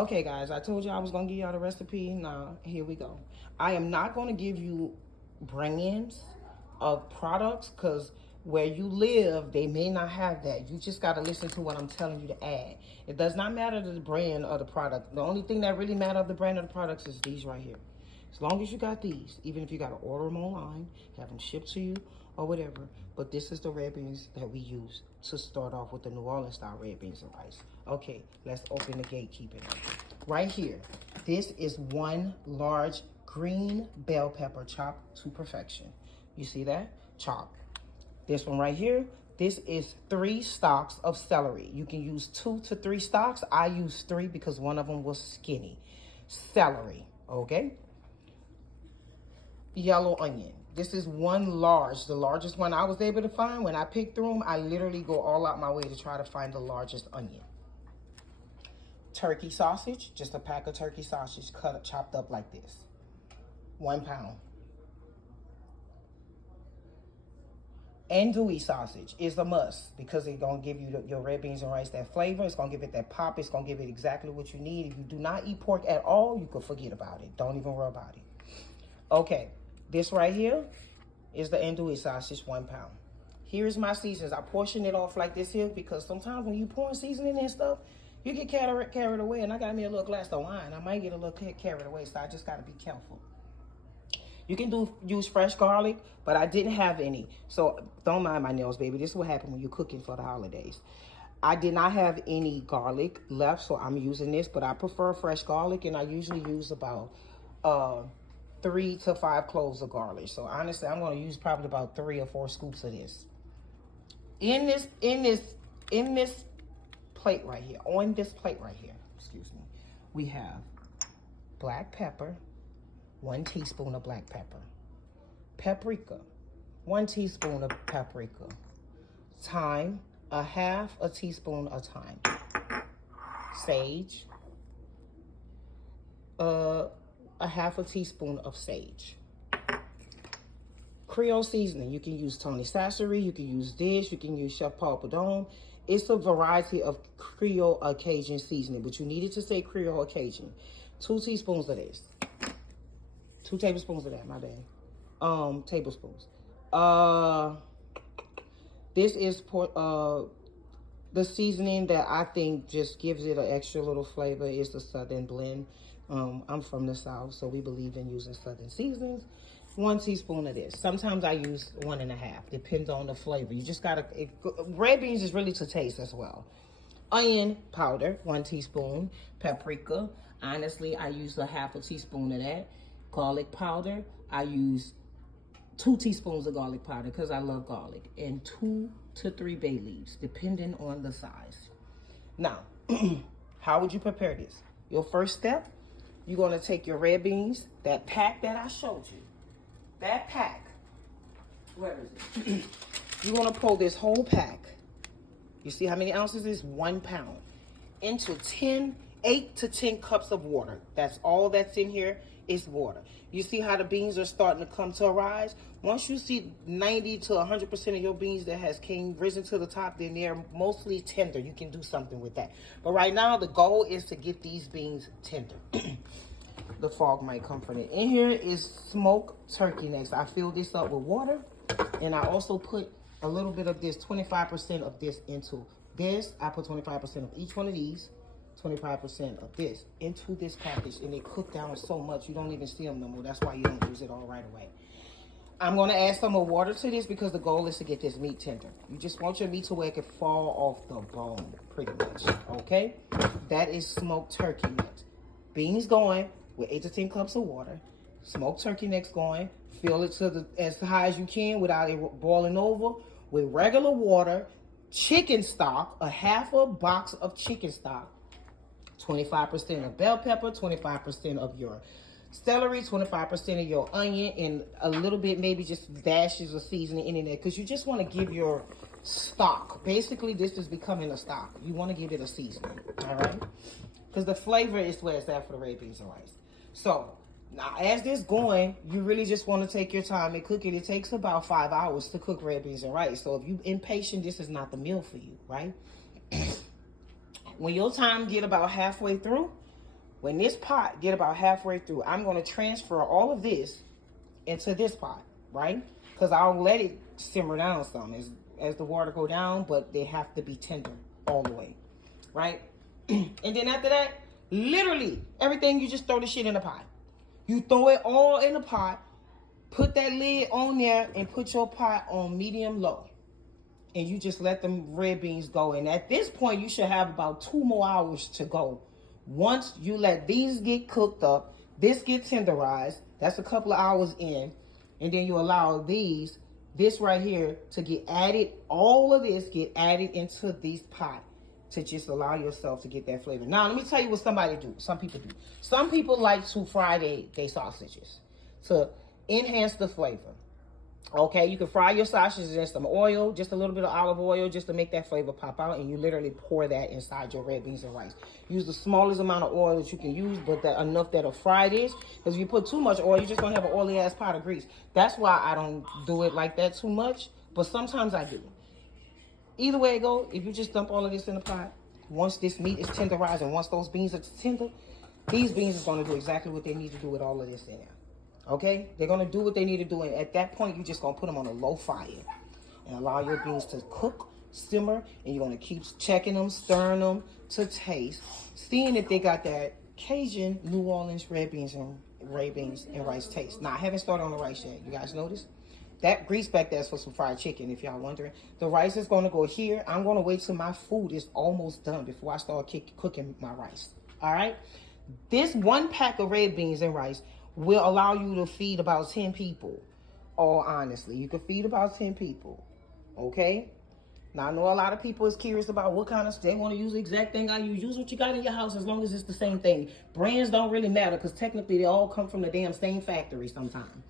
Okay, guys, I told you I was going to give y'all the recipe. Now, here we go. I am not going to give you brands of products because where you live, they may not have that. You just got to listen to what I'm telling you to add. It does not matter the brand of the product. The only thing that really matters of the brand of the products is these right here. As long as you got these, even if you got to order them online, have them shipped to you or whatever. But this is the red beans that we use to start off with the New Orleans style red beans and rice. Okay, let's open the gatekeeping. Right here, this is one large green bell pepper chopped to perfection. You see that? Chopped. This one right here, this is 3 stalks of celery. You can use 2 to 3 stalks. I use 3 because one of them was skinny. Celery, okay? Yellow onion. This is one large, the largest one I was able to find. When I picked through them, I literally go all out my way to try to find the largest onion. Turkey sausage, just a pack of turkey sausage chopped up like this. 1 pound. Andouille sausage is a must because it's going to give you your red beans and rice that flavor. It's going to give it that pop. It's going to give it exactly what you need. If you do not eat pork at all, you can forget about it. Don't even worry about it. Okay, this right here is the andouille sausage, 1 pound. Here's my seasonings. I portion it off like this here because sometimes when you pour seasoning and stuff, you get carried away. And I got me a little glass of wine. I might get a little carried away, so I just got to be careful. You can use fresh garlic, but I didn't have any. So don't mind my nails, baby. This is what happened when you're cooking for the holidays. I did not have any garlic left, so I'm using this, but I prefer fresh garlic, and I usually use about 3 to 5 cloves of garlic. So honestly, I'm going to use probably about 3 or 4 scoops of this. In this plate right here, on this plate right here, excuse me, we have black pepper, 1 teaspoon of black pepper. Paprika, 1 teaspoon of paprika. Thyme, a half a teaspoon of thyme. Sage, a half a teaspoon of sage. Creole seasoning, you can use Tony Sassery, you can use this, you can use Chef Paul Prudhomme. It's a variety of Creole Cajun seasoning, but you needed to say Creole Cajun. 2 teaspoons of this. 2 tablespoons of that, my bad. Tablespoons. This is the seasoning that I think just gives it an extra little flavor. Is the Southern blend. I'm from the South, so we believe in using Southern seasonings. 1 teaspoon of this. Sometimes I use 1.5. Depends on the flavor. You just gotta. Red beans is really to taste as well. Onion powder, 1 teaspoon. Paprika. Honestly, I use a half a teaspoon of that. Garlic powder, I use 2 teaspoons of garlic powder because I love garlic, and 2 to 3 bay leaves, depending on the size. Now, how would you prepare this? Your first step, you're going to take your red beans, that pack that I showed you, that pack, where is it? You're going to pull this whole pack, you see how many ounces is? 1 pound, into 8 to 10 cups of water. That's all that's in here. Is water. You see how the beans are starting to come to a rise? Once you see 90 to 100% of your beans that has risen to the top, then they're mostly tender. You can do something with that. But right now, the goal is to get these beans tender. The fog might come from it. In here is smoked turkey necks. I fill this up with water, and I also put a little bit of this, 25% of this into this. I put 25% of each one of these. 25% of this into this package, and they cook down so much you don't even see them no more. That's why you don't use it all right away. I'm going to add some more water to this because the goal is to get this meat tender. You just want your meat to where it can fall off the bone, pretty much. Okay? That is smoked turkey necks. Beans going with 8 to 10 cups of water. Smoked turkey necks going. Fill it to as high as you can without it boiling over with regular water. Chicken stock, a half a box of chicken stock. 25% of bell pepper, 25% of your celery, 25% of your onion, and a little bit, maybe just dashes of seasoning in there, because you just want to give your stock. Basically, this is becoming a stock. You want to give it a seasoning, all right? Because the flavor is where it's at for the red beans and rice. So, now as this going, you really just want to take your time and cook it. It takes about 5 hours to cook red beans and rice. So, if you're impatient, this is not the meal for you, right? When your time get about halfway through, When this pot get about halfway through, I'm going to transfer all of this into this pot, right? Because I'll let it simmer down some as the water go down, but they have to be tender all the way, right? And then after that, literally everything, you just throw the shit in the pot. You throw it all in the pot, put that lid on there, and put your pot on medium low. And you just let them red beans go. And at this point, you should have about 2 more hours to go. Once you let these get cooked up, this get tenderized, that's a couple of hours in, and then you allow this right here to get added, all of this get added into these pot to just allow yourself to get that flavor. Now, let me tell you what some people do. Some people like to fry their sausages to enhance the flavor. Okay, you can fry your sausages in some oil, just a little bit of olive oil, just to make that flavor pop out, and you literally pour that inside your red beans and rice. Use the smallest amount of oil that you can use, but enough that'll fry this, because if you put too much oil, you're just going to have an oily-ass pot of grease. That's why I don't do it like that too much, but sometimes I do. Either way it go, if you just dump all of this in the pot, once this meat is tenderized and once those beans are tender, these beans is going to do exactly what they need to do with all of this in there. Okay, they're going to do what they need to do, and at that point, you're just going to put them on a low fire and allow your beans to cook, simmer, and you're going to keep checking them, stirring them to taste, seeing if they got that Cajun New Orleans red beans and rice taste. Now, I haven't started on the rice yet. You guys notice? That grease back there is for some fried chicken, if y'all wondering. The rice is going to go here. I'm going to wait till my food is almost done before I start cooking my rice. All right? This 1 pack of red beans and rice will allow you to feed about 10 people. All honestly, you can feed about 10 people. Okay? Now, I know a lot of people is curious about what kind of, they want to use the exact thing I use. Use what you got in your house as long as it's the same thing. Brands don't really matter because technically they all come from the damn same factory sometimes.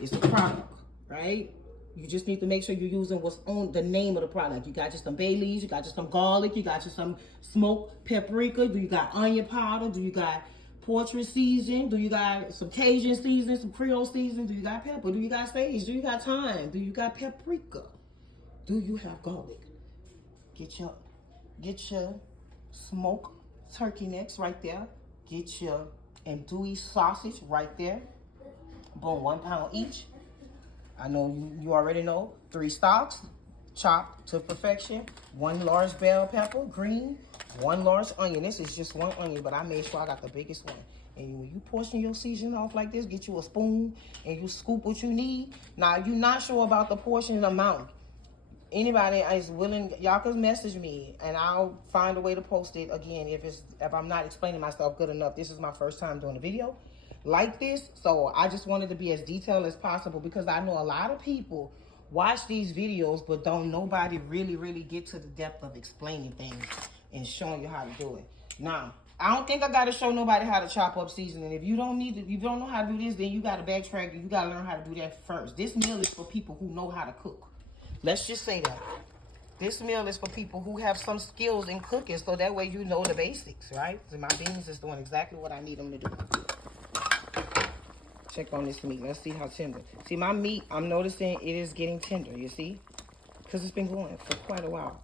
It's a product, right? You just need to make sure you're using what's on the name of the product. You got just some bay leaves, you got just some garlic, you got just some smoked paprika, do you got onion powder, do you got portrait season, do you got some Cajun season, some Creole season, do you got pepper, do you got sage, do you got thyme, do you got paprika, do you have garlic? Get your smoked turkey necks right there. Get your andouille sausage right there. Boom, 1 pound each. I know you already know. 3 stalks, chopped to perfection. 1 large bell pepper, green. 1 large onion. This is just 1 onion, but I made sure I got the biggest one. And when you portion your seasoning off like this, get you a spoon and you scoop what you need. Now, if you're not sure about the portion amount, anybody is willing, y'all can message me and I'll find a way to post it again if I'm not explaining myself good enough. This is my first time doing a video like this, so I just wanted to be as detailed as possible because I know a lot of people watch these videos but don't nobody really get to the depth of explaining things and showing you how to do it. Now, I don't think I got to show nobody how to chop up seasoning. If you don't know how to do this, then you got to backtrack. You got to learn how to do that first. This meal is for people who know how to cook. Let's just say that. This meal is for people who have some skills in cooking, so that way you know the basics, right? So my beans is doing exactly what I need them to do. Check on this meat. Let's see how tender. See, my meat, I'm noticing it is getting tender, you see? Because it's been going for quite a while.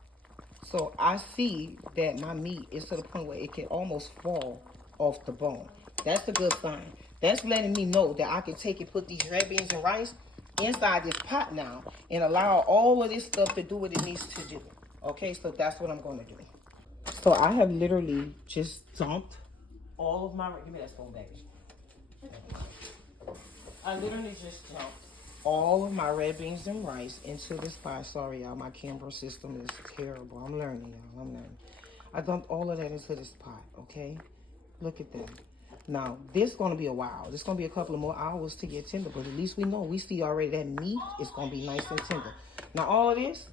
So I see that my meat is to the point where it can almost fall off the bone. That's a good sign. That's letting me know that I can take and put these red beans and rice inside this pot now and allow all of this stuff to do what it needs to do. Okay, so that's what I'm going to do. So I have literally just dumped all of my, give me that spoon, baby. I literally just dumped all of my red beans and rice into this pot. Sorry, y'all, my camera system is terrible. I'm learning, y'all, I'm learning. I dumped all of that into this pot, okay? Look at that. Now, this is going to be a while. This is going to be a couple of more hours to get tender, but at least we know, we see already that meat is going to be nice and tender. Now, all of this,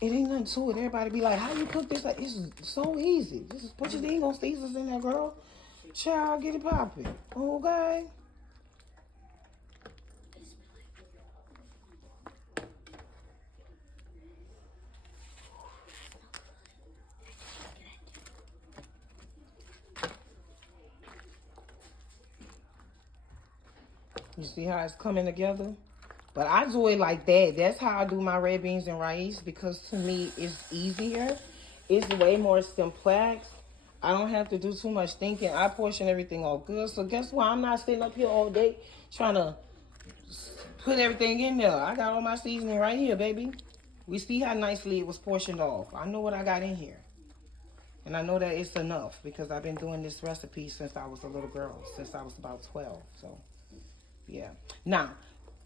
it ain't nothing to it. Everybody be like, how you cook this? Like, it's so easy. Just put your dingo seasons in there, girl. Child, get it popping. Okay? You see how it's coming together? But I do it like that. That's how I do my red beans and rice because to me it's easier. It's way more simplex. I don't have to do too much thinking. I portion everything all good. So guess what? I'm not sitting up here all day trying to put everything in there. I got all my seasoning right here, baby. We see how nicely it was portioned off. I know what I got in here. And I know that it's enough because I've been doing this recipe since I was a little girl, since I was about 12. So, yeah. Now,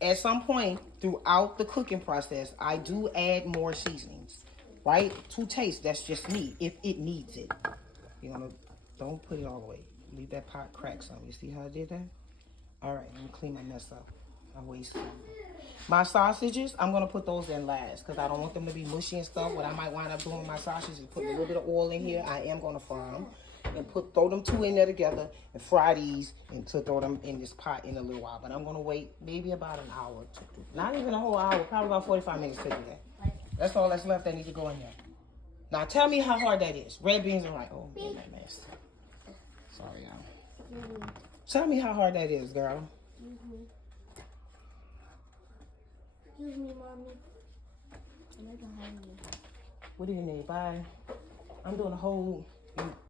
at some point throughout the cooking process, I do add more seasonings, right? To taste. That's just me, if it needs it. You know, don't put it all the way. Leave that pot crack some. You see how I did that? All right, let me clean my mess up. I waste some. My sausages, I'm going to put those in last because I don't want them to be mushy and stuff. What I might wind up doing with my sausages is putting a little bit of oil in here. I am going to fry them and throw them two in there together and fry these and to throw them in this pot in a little while. But I'm going to wait maybe about an hour. Not even a whole hour, probably about 45 minutes to do that. That's all that's left that needs to go in there. Now tell me how hard that is. Red beans and rice. Oh, man, that mess. Sorry, y'all. Tell me how hard that is, girl. Excuse me, Mommy. I'm hungry. What do you need? Bye. I'm doing a whole